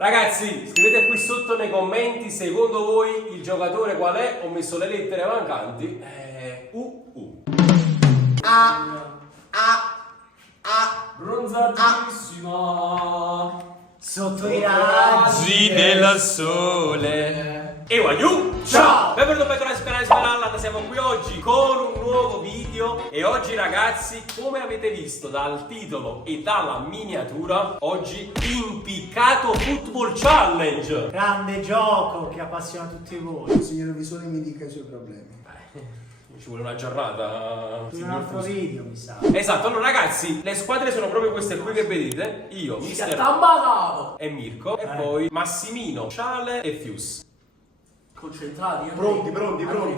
Ragazzi, scrivete qui sotto nei commenti, secondo voi il giocatore qual è? Ho messo le lettere mancanti. Bronzatissima sotto i raggi del sole. E voglio! Ciao! Benvenuto al canale Smeralda, siamo qui oggi con un nuovo video. E oggi ragazzi, come avete visto dal titolo e dalla miniatura, oggi Impiccato Football Challenge. Grande gioco che appassiona tutti voi. Il signor Visone mi dica i suoi problemi. Ci vuole una giornata. In un altro video mi sa. Esatto, allora ragazzi, le squadre sono proprio queste qui che vedete. Io, Mister e Mirko, e poi Massimino, Ciale e Fius. Concentrati, Pronti,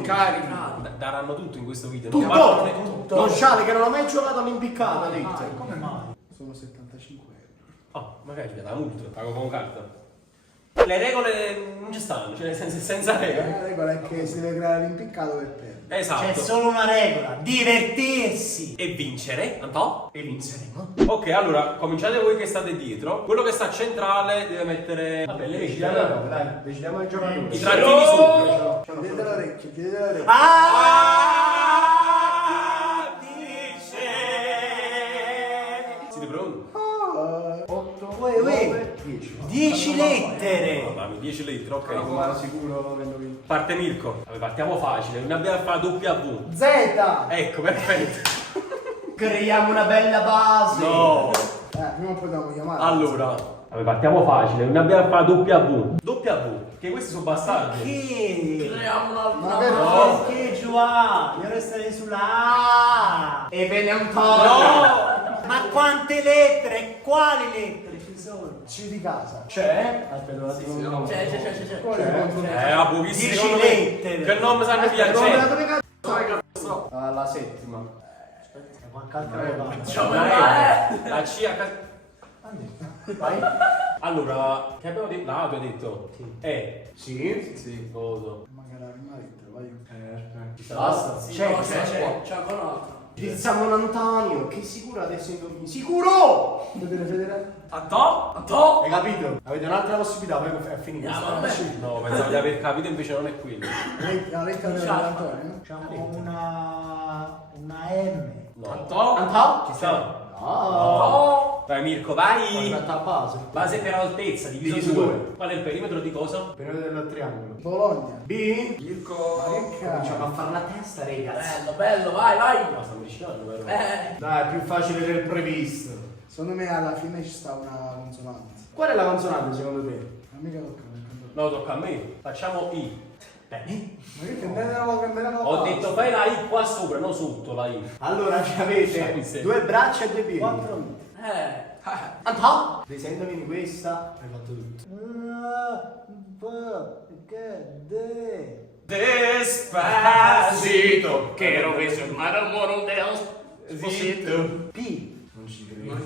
carichi. Daranno tutto in questo video. Tutto. Non Sciale che non ha mai giocato all'impiccato, ha detto. Come mai? Sono 75 euro. Oh, magari ti dà la multa, pago con carta. Le regole non ci stanno, cioè senza regole. La regola è che si deve creare l'impiccato per perdere. Esatto. C'è solo una regola: divertirsi. E vincere, Antò? E vinceremo. Ok, allora, cominciate voi che state dietro. Quello che sta centrale deve mettere... Vabbè, le Decidiamo, dai, decidiamo il giocatore. I trattini sopra. Chiudete l'orecchio, chiudete l'orecchio. Dice... Siete pronti? 8, Uè, 9, 10. 10 lettere. Mamma mia, 10 lettere, ok. Ma sicuro avendo vinto. Parte Mirko. Vabbè, partiamo facile, non abbiamo fatto W. Z! Ecco, perfetto. Creiamo una bella base. No. Prima o poi dobbiamo chiamare. Allora, vabbè, partiamo facile, non abbiamo fatto W. W, che questi sono bastardi. Che? Creiamo Ma un'altra per base. Perché Giovanni? Io resterei sulla A. E bene un po'. No! Ma quante lettere? Quali lettere ci sono? C di casa. C'è? Aspetta, un attimo. No, c'è. A pochissimi 10 nomi. lettere. Che nome sanno Aspetta, piacere? dove cazzo? Alla settima. Manca altra roba. La C a casa. Vai. Allora, che abbiamo detto? La A tu hai detto? Sì. Sì. Sì, voto. Manca la prima lettera, vai. Basta. C'è. C'è ancora un'altra. Iniziamo un Antonio, che sicuro adesso indovini. Sicuro! Vedere. Antò? Hai capito? Avete un'altra possibilità, poi è finito. Vabbè. No, pensavo di aver capito, invece non è quello. La lettera dell'Antonio? Facciamo una M. No. Antò? Ci sta? No. Vai Mirko, vai! Tratta a base. Base per altezza, diviso Diviso su due. 2. Qual è il perimetro di cosa? Periodo del triangolo. Bologna. B. Mirko. Ma che Cominciamo a fare la testa, ragazzi. Bello, vai. Ma stiamo avvicinando però. Dai, è più facile del previsto. Secondo me alla fine ci sta una consonante. Qual è la consonante secondo te? Non mica tocca. No, tocca a me. Facciamo I. Bene. Ma che prendevo Ho detto fai la I qua sopra, non sotto la I. Allora ci avete due braccia e due piedi. 4 unità. Antò? Presentami questa. Hai fatto tutto. Despacito. Quiero que se muera un moro de Zitto. P. Non ci credo.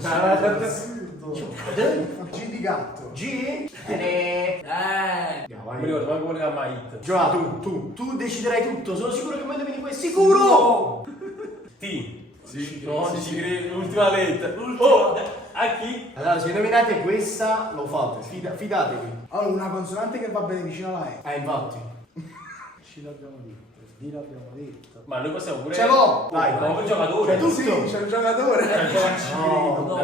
G di gatto. G. Non mi ricordo manco quello che ha mai hit. Gioa, tu deciderai tutto. Sono sicuro che mi indovini questo. Sicuro! T. Non ci credo, l'ultima lettera. Oh, a chi? Allora, se indovinate questa, lo fate. Fidatevi. Allora, una consonante che va bene vicino alla E. Infatti. Ci l'abbiamo detto. D l'abbiamo detto. Ma noi possiamo pure... Ce l'ho! Dai, ma il giocatore. C'è tutto! Sì, c'è il giocatore! No,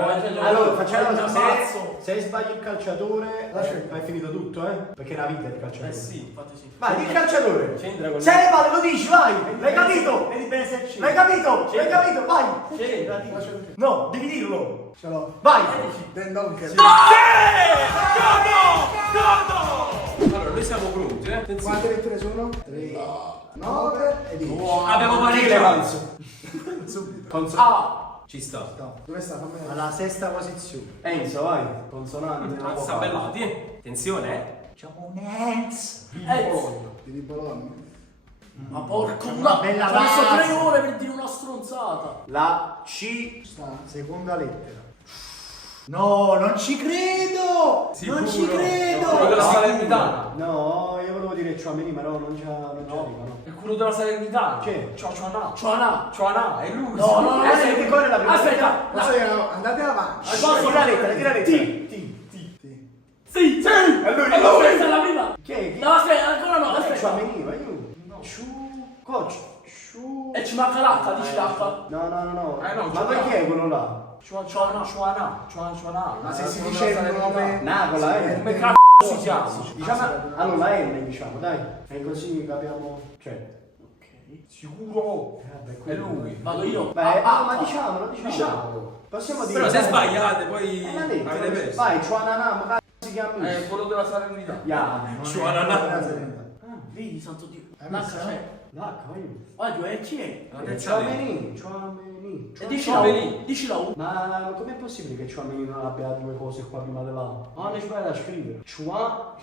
Allora, facciamo c'è il mazzo. se sbagli il calciatore, hai finito tutto, Perché è una vita il calciatore. Sì. Infatti sì. Vai, il calciatore! C'entra con... Se le palle lo dici, vai! L'hai capito? Vedi bene se c'è. L'hai capito? L'hai capito? Vai! C'entra. No, devi dirlo! Ce l'ho. Vai! Den Donker. Allora, noi siamo pronti, Attenzione. Quante lettere sono? 3, 9 e 10. Abbiamo pareggiato. Ah. Ci sta. Dove sta? Fammi vedere. Alla sesta posizione. Enzo, vai. Consonante. Mazza bellati. Attenzione, Facciamo un Enz. Di Bologna. Ma porco Una bella ci ho messo base. 3 ore per dire una stronzata. La C sta seconda lettera. No, non ci credo! Non ci Quello credo! della Salernitana. No, io volevo dire Ciamini, ma non ci arriva, no. È quello della Salernitana. Che? Ciuanà, è lui. No, no, no, Senti, qual è la prima Aspetta. Andate avanti. Tira lettera. T. Sì, sì! È lui, E questa è la prima! Chi è? No, aspetta, ancora no, aspetta! Ciuameni, io. Coach. E ci manca l'H, dici l'H? No. no, Ma perché è quello là? Ciuana. Ma se si dice il nome... Nacola, Come cazzo si chiama? Diciamo, allora la N diciamo, dai. E così capiamo... Cioè... Sicuro! Vabbè, È lui. Vado io. Beh, ma diciamolo. Possiamo dire... Però se sbagliate poi È la lettera. avete perso. Vai, Ciuanana, ma cazzo si chiama? Quello della serenità. Ciuanana. Vedi, santo Dio. L'H L'H c'è. c'è. Chi è? La terza lettera. Ciuameni. E dici la U. Dici la U. Ma com'è possibile che Ciuameni non abbia due cose qua prima della A? Ah, ne sbaglia da scrivere. Zua.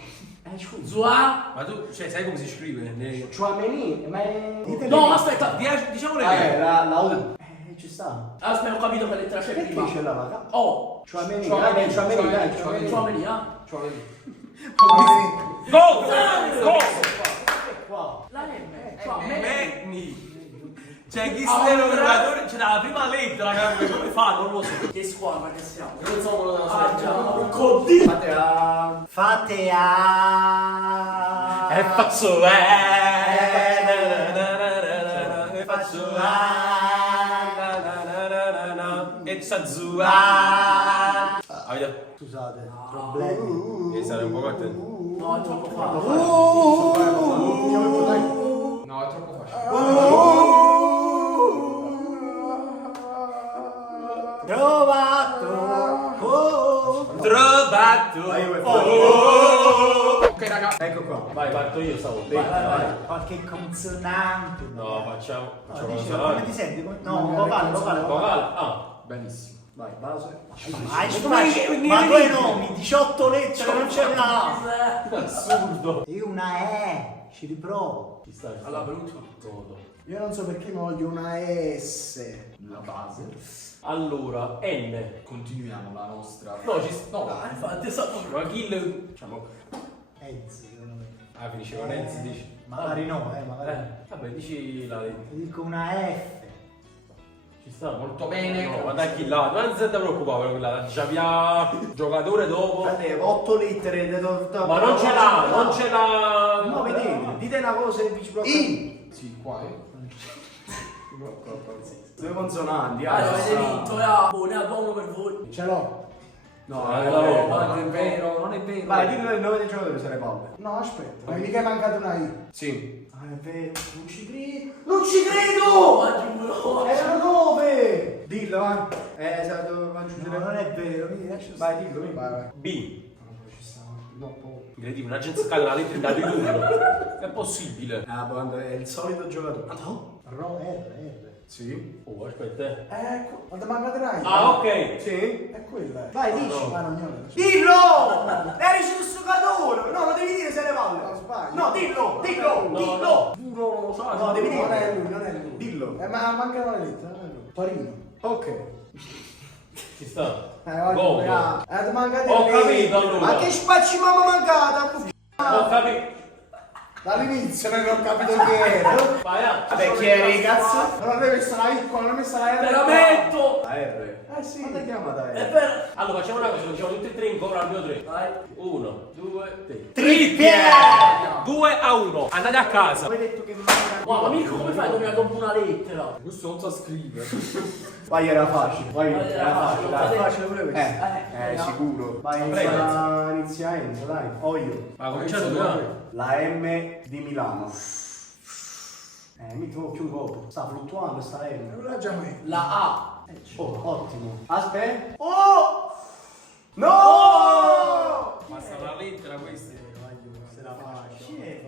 Ma tu, cioè, sai come si scrive? Ciuameni, ma è... No, aspetta. Diciamo le lettere. La U. Ci sta. Aspetta, ho capito che lettera c'è Perché prima. c'è la vaga? Oh. Ciuameni, Ciuameni, dai, Ciuameni. Ciuameni, Go! Qua. La M. Ciuameni. Menni! Cioè, chi sta il giocatore? C'è la prima lettera, come fa? Non lo so. Che squadra che siamo? Non so quello della Ah, sua. già. Codì. Fate a... E faccio e faccio e Zazua. Scusate, problemi. Devi stare un po' attento. No, è troppo facile. No, è troppo facile. Trovato! Trovato. Ok, raga. Ecco qua. Vai, parto io stavolta. Vai. Qualche consonante. No, facciamo. No, dici, come ti senti? No, vocale. Vocale. Ah. Benissimo. Vai, base. Ma due nomi, 18 lettere, non c'è una. Assurdo. E una E, ci riprovo. Ci sta. Allora, per ultimo. Io non so perché ma voglio una S. La base. Allora, N. Continuiamo la nostra. No, no. Infatti, esatto. Ma kill. Diciamo. Enzi, secondo me. Ah, finisce con Enzi, dici. Magari no, magari. Vabbè, dici la lettera. Ti dico una F. Ci sta. Molto bene. No, ma da chi là? Non si preoccupare per quella. Già via. Giocatore dopo. Guardate, 8 lettere. Ma non ce l'ha, non ce l'ha. No, vedete, dite una cosa e vi ci bloccate. Sì, qua è. Due consonanti, Avete vinto, ne ha uno per voi. Ce l'ho. No, Non è vero, non è vero. Vai, dillo il nome del giocatore se ne palle. No, aspetta, ma mica è mancato una I. Sì. Ah, è vero, non ci credo. Non ci credo! Ma giuro. Erano 9! Dillo, va. Esatto, devo No, aggiungere. non è vero, mi lascia Vai, dillo, vai. Vai, vai. B. Ci sta, no, po'. Incredibile, una gente scala la lettera da numero. È possibile. Ah, quando è il solito giocatore. R. Sì. Oh, aspetta. Ecco, ma ti manca una I. Ah, ok. Sì. È quella. Vai, dici. Ah, non glielo dici. Dillo! Eri sul giocatore! No, lo devi dire se ne No, palle. sbaglio. No, dillo! Dillo! No, Dillo! no. Giuro, non lo so. No, devi Non è dire. lui, non è lui. Dillo. Ma manca una lettera, non è lui. Torino. Ok. Ci sta. Oggi Go. ti manca di Ho lettera. capito allora. Ma che spacci mamma mancata? Ho capito. Dall'inizio non ho capito chi era. Vai, ah. Vabbè, chi eri, cazzo? Non avevo messo la I qua, non ho messo la R. Te la metto. La R. Eh sì. Quanto chiama da È R? per... Allora, facciamo una cosa, lo diciamo tutti e tre in coro al mio 3. Vai. 1, 2, 3. Trippie! 2-1. Andate a casa. Hai detto che manca. Ma Mirko, come fai a dover dopo una lettera? Questo non sa scrivere. Vai, era facile. Vai, Vai, era facile. era Dai. facile pure sicuro. Vai, Prego. inizia Enzo, dai. O io. Ma cominciate tu. La M di Milano. Mi trovo più dopo. Sta fluttuando sta M. Non l'ha già messo. La A. Oh, ottimo. Aspetta. Oh! No! Ma sta una lettera questa.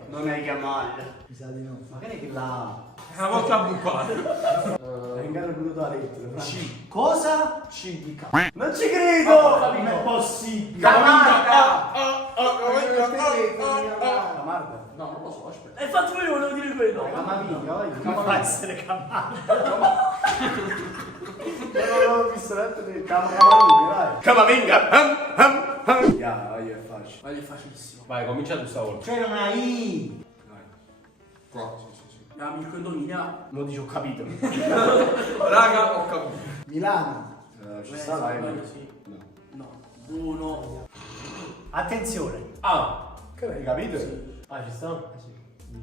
Non è chiamata. Mi sa di no. Magari che la Una volta a bucare. A. Ingano venuto la lettera. C. Cosa? C di K. Non ci credo! Non è possibile. Camarda! Camarda. Camarda. No, non lo so, aspetta. E infatti io volevo dire quello. Camavinga, vai. Come fa a essere Camarda? Non l'ho visto l'altro di Camavinga, dai. Camavinga! Vai, è facile. Vai, è facilissimo. Vai, comincia tu stavolta. C'era una I. Qua, sì, sì, sì. La Mirko indovina. Lo dici, ho capito. Raga, ho capito. Milano. Ci sta la M. Sì. No. No. 1. Attenzione. A. Che hai capito? Ah, ci sta?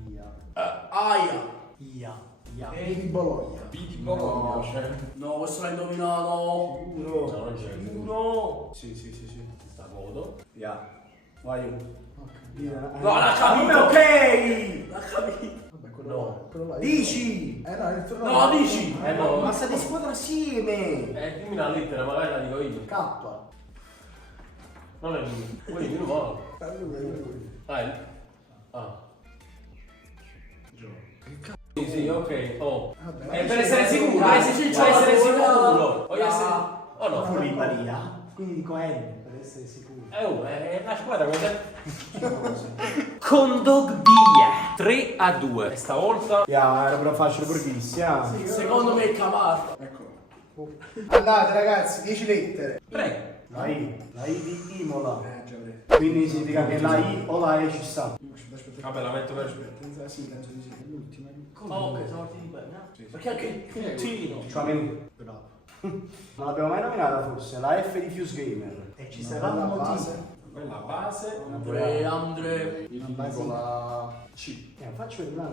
Via. Aia. Ia. Ia. E di Bologna. B di Bologna. No, questo l'hai indovinato. No, non c'è. No. Sì. Ci sta voto. Via. Vai io. No, l'ha capito. Ok! L'ha capito. Vabbè, No. quello là. Dici! No, il turno. No, dici. No. Ma state squadra assieme! Dimmi una lettera, magari la dico io. K. Non è lui. Quelli meno male. Lui. Dai. Ah. Sì, ok. Oh. Vabbè, Per essere sicuro, Dai, per sì, essere sì, sicuro. Voglio ah. essere. Oh no. Fuori Maria. Quindi dico N per essere sicuro. È la squadra con Dogbia 3-2. E stavolta Via, era però facile pure Cristian. Secondo me è Camarra. Ecco. Andate ragazzi, 10 lettere. prego. La I di Imola. Già vedete. Quindi significa che la I o la E ci sta. Aspetta. Vabbè, la metto per Aspetta, sì, penso di sì. È l'ultima. Ok, siamo partiti bene. Perché anche il puntino. Cioè, bravo. Non l'abbiamo mai nominata forse, la F di Fuse Gamer. E ci Una saranno bella motivi. base. la base. Andre. Io ti dico la C. Faccio vedere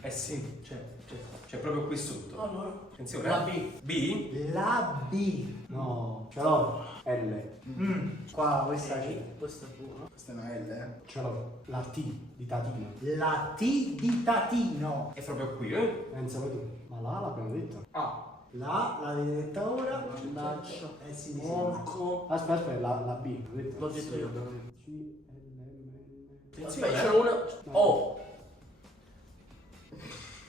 Eh sì, c'è proprio qui sotto. Allora. Attenzione. La B. B? La B. No, ce l'ho. L. Qua questa c'è. Questa è buona. Questa è una L, eh. Ce l'ho. La T di Tatina. La T di Tatino. È proprio qui, eh? Pensa poi tu. Ma là l'abbiamo detto. A. L'avete detta ora? Mannaggia. Sì, mi sembra. Porco. Aspetta, la B. L'ho detto io. C, L, M. Aspetta, c'è una. Oh.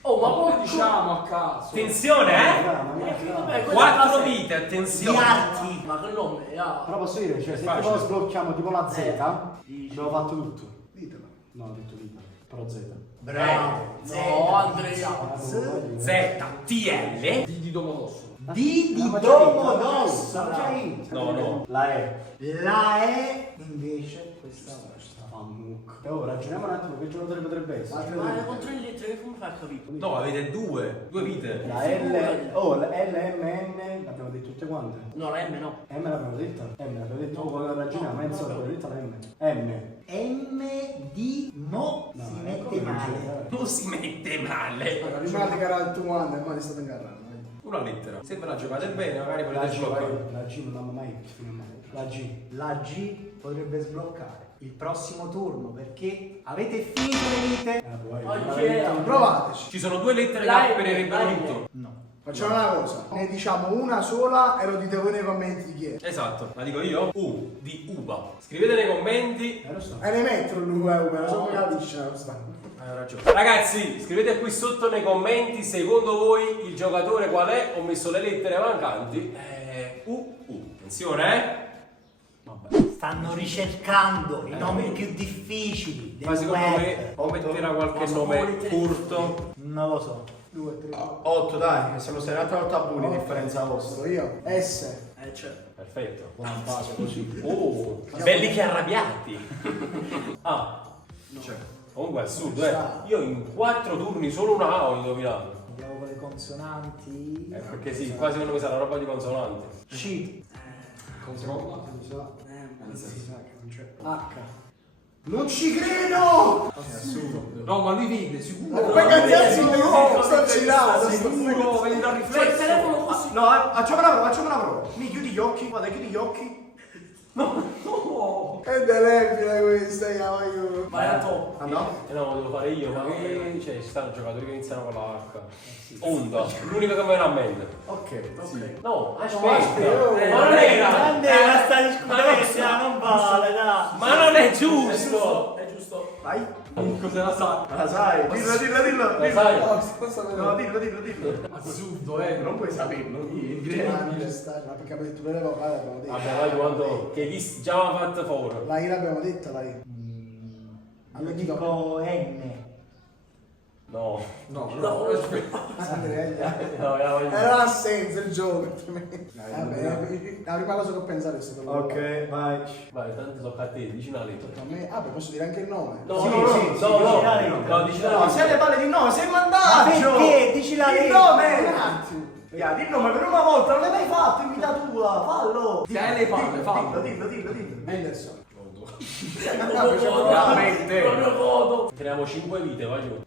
Oh, ma poi Diciamo a caso. Attenzione, eh? Vabbè, quella 4 frase- vite, attenzione. Di archi. Ma che nome è? Ah. Però posso dire, cioè, se facile. tipo sblocchiamo tipo la Z, Dici. abbiamo fatto tutto. Ditelo. No, ho detto vita. Però Z. Bravo. No, Andrea. Z, TL. D di Domodossola. D di L'abbiamo già Domodossola. detto. No. La E. La E invece questa ragioniamo un attimo, che giocatore potrebbe essere? Ma con 3 lettere come fai a capire? No, avete due vite. La L, oh, la L, M, N, l'abbiamo detto tutte quante. No, la M no. M l'abbiamo detta? M l'abbiamo detto, oh, quando ragioniamo, ma insomma, l'abbiamo detta la M. M. M di Mo No, si ecco mette che male. Non si mette male. Allora, prima di gara al tuo anno, ormai state ingarrando. Una lettera. Se ve la giocate bene, magari La potete G, sbloccare. vai, la G non l'hanno mai finito. La G. La G potrebbe sbloccare il prossimo turno perché avete finito le vite? Oggi era. Provateci. Ci sono due lettere La che M, aprirebbero la M. tutto. No. Facciamo una cosa. Ne diciamo una sola e lo dite voi nei commenti di chi è. Esatto, la dico io. U di uva. Scrivete nei commenti. Lo so. E ne metto lui, lo so come capisce la cosa. Hai ragione. Ragazzi, scrivete qui sotto nei commenti secondo voi il giocatore qual è. Ho messo le lettere mancanti. Attenzione, eh. Stanno ricercando i nomi più difficili del Ma secondo web. me o metterà qualche Ma sono nome lettere corto. Non lo so. 2, 3, 8 dai, che siamo stati un attimo al tabù di differenza Posso vostra. io. S. C'è. Perfetto. Buona base così. Oh, belli che arrabbiati. Ah, C'è. comunque è assurdo, eh. Io in 4 turni solo una A ho indovinato. Andiamo con le consonanti. Perché sì, qua secondo me sarà roba di consonanti. C. Seconda. H. Non ci credo! No, ma lui vede, sicuro. Ma che cazzo no? Sto girando. Sicuro, vedi dal Cioè il riflesso. telefono così. No, facciamo una prova. Mi chiudi gli occhi, guarda, chiudi gli occhi. È delebile questa, io. Vai a top. Ah no? No, lo devo fare io, ma che cioè, ci stanno giocatori che iniziano con la H. Onda, l'unico che mi viene a mente. Ok. No, aspetta. aspetta. Ma non era. Grande questa discussione, non vale, dai. Ma non è È giusto. giusto. È giusto. Vai. Cosa la sa? La sai? Dillo. Lo sai? No, dillo. Assurdo, Non puoi saperlo. Non ci sta, ma perché abbiamo detto per le vocali abbiamo detto. Vabbè, vai quando che hai già fatto fuori. La I l'abbiamo detta, la I. Io dico N. No. No, Andrea. No, Era l'assenza il gioco per me. Vabbè, la prima cosa che ho pensato è stato Ok, vai. Vai, tanto tocca a te, dici una lettera. A me, vabbè, posso dire anche il nome. No, Sì, no, sì, no, sì, no, dici la no, lettera. no, dici la No, lettera. se ne parli di nome, sei in Ma vantaggio! perché? Dici la Il lettera. nome! Di nome per una volta, non l'hai mai fatto in vita tua, fallo! Dai le palle, fallo. Dillo. Anderson. veramente. Proprio godo. Creiamo 5 vite, vai giù.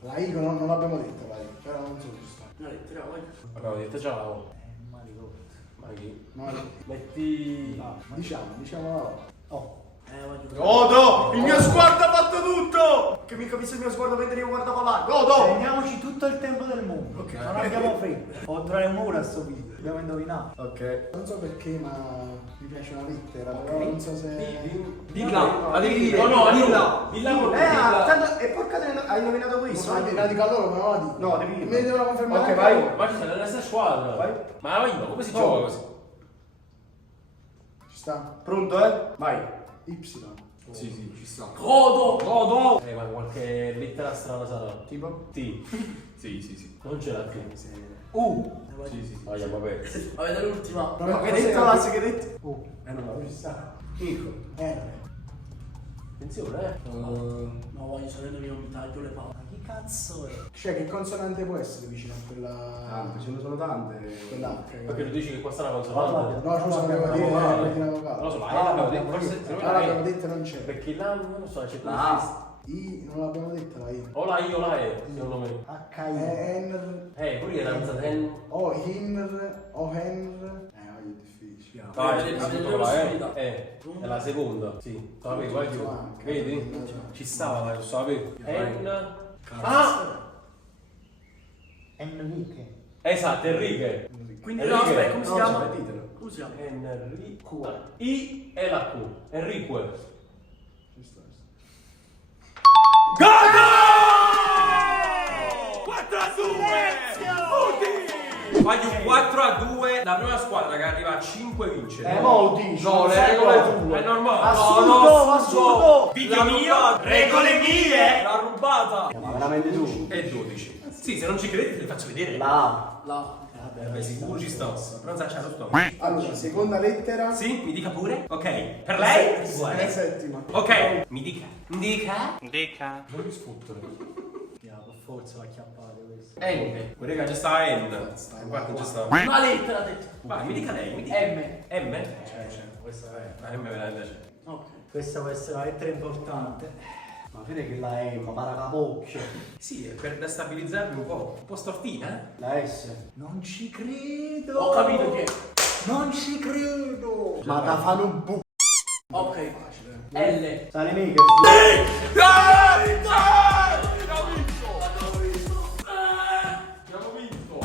La I non l'abbiamo detta, vai. Però non so giusto. Una lettera, vai. Abbiamo detto già la O. Maricotti. Ma chi? No, Metti... diciamo la O. Oh. Vai giù. Godo! Il mio sguardo ha fatto tutto! Che mi capisce il mio sguardo mentre io guardavo là. Godo! Prendiamoci tutto il tempo del mondo. Ok. Non abbiamo fretta. Può durare un'ora sto video. Abbiamo indovinato. Ok. Non so perché, ma mi piace una lettera, però non so se... Dilla, la devi dire. No, dilla. dilla. Tanto, e porca hai nominato questo? La dico a loro, ma non la dico. No, devi dirlo. Me ne devono confermare. Ok, anche vai. loro. Ma ci sta nella stessa squadra. Vai. Ma vai, come si gioca così? Ci sta. Pronto, eh? Vai. Y. Sì, ci sta. Godo. Godo! Ma qualche lettera strana sarà. Tipo? T. Sì. Non c'è la T. Sì. Vai, vabbè. Avete l'ultima. Ma che hai detto, Lazio, che hai detto? Non ci sta. Nico. Attenzione, No, voglio sapere dove io mi taglio le palle. Ma chi cazzo è? Cioè, che consonante può essere vicino a quella... Tante, ce ne sono tante. Quella H. Perché tu dici che qua sta una consonante? No, scusa, volevo dire vocale. l'ultima vocale. Non lo so, la E l'abbiamo detto, forse se non Ah, la l'abbiamo E. detta non c'è. Perché là non lo so, c'è La I non l'abbiamo detta la I. o la I o la E, secondo me. HI. N, Pure era danza ten. O Hinr, O Henr. Oggi è difficile. Vai, Avete hai detto le la E. possibilità. È la seconda. Sì. Sapevi, vai giù. Vedi? Ci stava, lo sapevi. N. Ah! Enrique. Esatto, Enrique. Quindi Enrique. no, aspetta, come si No, chiama? cioè, ditelo. Come si chiama? Enrique. I e la Q. Enrique. Ci sta. Fagli un 4-2. La prima squadra che arriva a 5 vince. Mo dici. No, le regole tue. È normale. Assurdo, assurdo. Video mio, regole mie. L'ha rubata. Ma veramente tu? E 12. Sì, se non ci credete, le faccio vedere. La La. Vabbè, sicuro ci sto. Però non c'è lo sto. Allora, seconda lettera. Sì, mi dica pure. Ok. Per lei? È la Uguale. settima. Ok. Mi dica. Dica. Non mi sfottere. Per forza va a chiappare questo. N. Guarda che già sta N. Infatti già sta. Una lettera detto. Vai, mi dica lei. Mi dica. M. M? Questa è. M veramente c'è. Ok. Questa può essere una lettera importante. Ma vedi che la E, ma paracapocchio. Sì, è per destabilizzarmi un po'. Un po' stortina, eh? La S. Non ci credo. Ho capito chi è. Non ci credo. Ma da fanno un bu... Ok. L. Sale mica. Abbiamo vinto!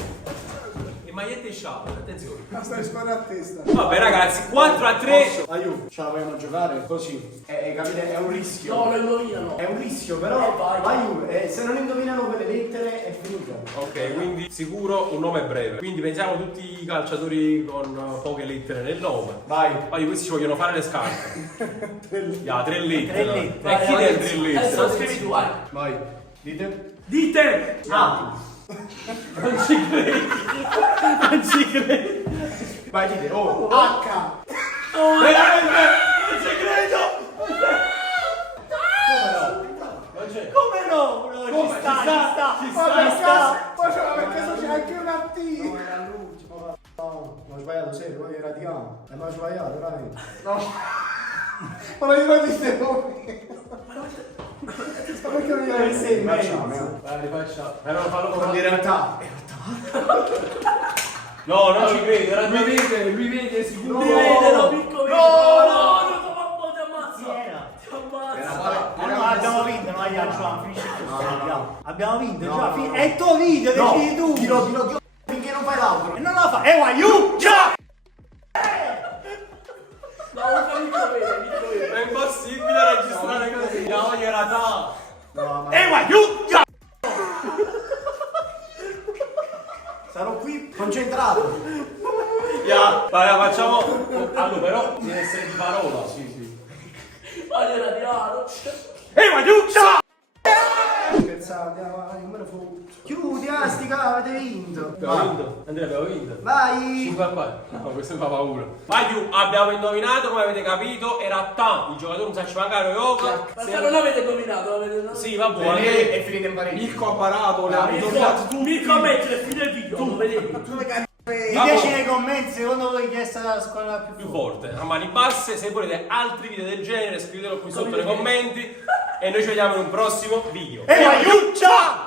E magliette e scialle, attenzione. Ma stai sparando a testa. Vabbè ragazzi, 4-3. Aiuto, ce la vogliamo giocare così. Capite? È un rischio. No, lo indovinano. È un rischio, però. Vai. Se non indovinano quelle lettere è finita. Ok, quindi sicuro un nome breve. Quindi pensiamo tutti i calciatori con poche lettere nel nome. Vai. Poi questi ci vogliono fare le scarpe. Ya, 3 lettere. Tre lettere. E chi Vai, è vai. 3 Adesso lo lettere? scrivi tu, vai. Vai. Dite? Dite! Ah. Non ci credi. Non ci credi. Vai, dite. Oh. H. Veramente! Non ci credo! Non c'è. Come no? No, Come? ci sta. Poi c'è perché c'è anche una T. No, era l'ultimo. No, ho sbagliato, serio, poi era di A. Ma ho sbagliato, veramente. No. Ma non gli fai dite voi. Ma perché non gli fai sei in Facciamo, mezzo? Vai, rifacciamo. Però fallo Con in realtà. No, non ci credo. Era Lui vede sicuro. Mi vede, no, piccolo. No, ti ammazzo. Chi era? Ti ammazzo. Ma no, abbiamo vinto, no, Gianni, finisci così. No. Abbiamo vinto, No, già. no. È il tuo video, No, decidi tu. dillo, finché non fai l'altro. E non la fa. Waiu! Già! No, non mi vede. È impossibile registrare così. No, era ta. No, ma Waiu! Già! sarò qui concentrato. Ya, vai, facciamo. Allora, però deve essere di parola. Sì. Vai, era di aro. Waiu! Già! Scherzavo, andiamo, vai, non me ne fu. Chiudi, Astica, avete vinto. Abbiamo vinto. Andrea, abbiamo vinto. Vai. 5-4. No, questo mi fa paura. Vai giù, abbiamo indovinato, come avete capito, era Tam, il giocatore non sa ci mancare yoga. Ma se non avete dominato, avete. Sì, va buono. È finita in pareggio. Mirko ha parato, le ha Mirko, dominate tutti. Mirko, metti le fine del video. Tu vedevi. Tu le cazzo. Diteci nei commenti secondo voi chi è stata la squadra più Più forte. forte, a mani basse. Se volete altri video del genere scrivetelo qui sotto nei commenti e noi ci vediamo in un prossimo video. E la Iuccia!